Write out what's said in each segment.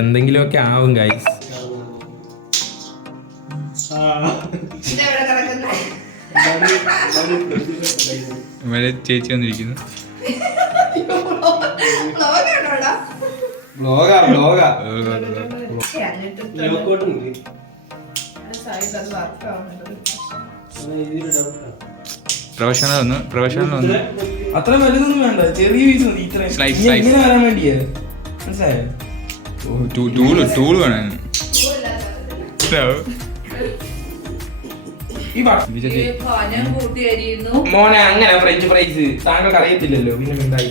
എന്തെങ്കിലുമൊക്കെ ആവും ഗൈസ്. ഇവിടെ ചേച്ചി വന്നിരിക്കുന്നു. പ്രൊഫഷണൽ ഒന്ന് അത്ര വലുതൊന്നും വേണ്ട, ചെറിയ പീസ് മതി. ഇത്രയും വരാൻ വേണ്ടിയാ, മനസ്സിലായോ? ടൂൾ വേണം. മോനെ അങ്ങനെ ഫ്രഞ്ച് ഫ്രൈസ് താങ്കൾക്ക് അറിയത്തില്ലല്ലോ, പിന്നെ ഉണ്ടായി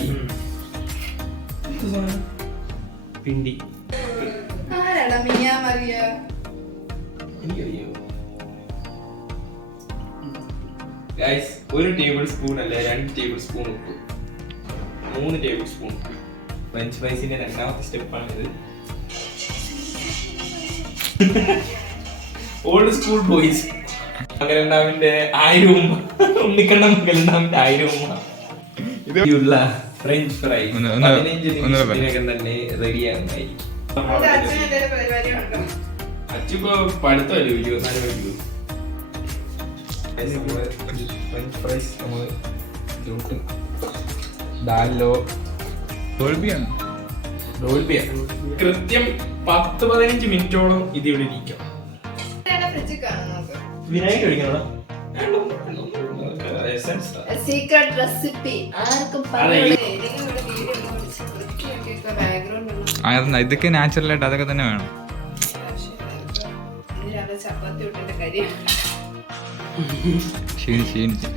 പിണ്ടി. ഗൈസ്, 1 ടേബിൾ സ്പൂൺ അല്ല 2 ടേബിൾ സ്പൂൺ ഉപ്പ്, 3 ടേബിൾ സ്പൂൺ ഫ്രഞ്ച് ഫ്രൈസിന്റെ രണ്ടാമത്തെ സ്റ്റെപ്പാണിത്. ഓൾഡ് സ്കൂൾ ബോയ്സ് മകരണ്ടാവിന്റെ 1000 ഉമ്മ, ഉണ്ണിക്കണ്ണ മകരണ്ടാവിന്റെ 1000 ഉമ്മ. ഇതുള്ള ഫ്രഞ്ച് ഫ്രൈ 15 നിമിഷത്തിനകം തന്നെ റെഡിയാകുന്നതായി. അച്ഛപ്പോ പഠിത്തമല്ലോ 24 മണിക്കൂർ. ഫ്രഞ്ച് ഫ്രൈസ് നമ്മൾ ദാലോ ഡോൾബിയാണ് കൃത്യം 10-15 മിനിറ്റോളം ഇത് ഇവിടെ ഇരിക്കും. വിനായിട്ട് ഒഴിക്കണോ? സീക്രട്ട് റെസിപ്പി ഇതൊക്കെ നാച്ചുറൽ ആയിട്ട് അതൊക്കെ തന്നെ വേണം. ചപ്പാത്തി ഇട്ടിട്ട് കാര്യം ക്ഷീണിച്ച്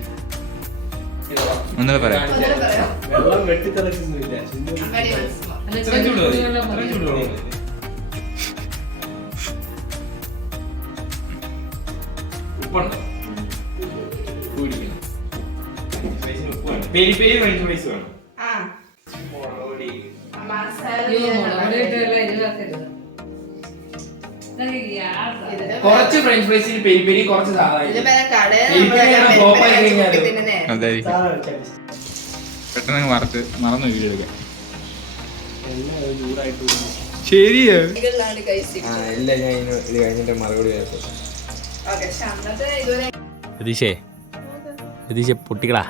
ഒന്നുകൂടെ പറയാം. വെള്ളം വെട്ടിത്തിളക്കുന്നില്ല. ഉപ്പുണ്ടോ? പെരി പെരി ഫ്രഞ്ച് ഫ്രൈസ് വേണം. കുറച്ച് ഫ്രഞ്ച് ഫ്രൈസിൽ പെരി പെരി, കുറച്ച് പെട്ടെന്ന് മറന്നു വീഡിയോ എടുക്കാൻ. ശരിയാ, ഇല്ല ഞാൻ ഇത് കഴിഞ്ഞിട്ട് മറുപടി രതീഷേ പൊട്ടിക്കടാ.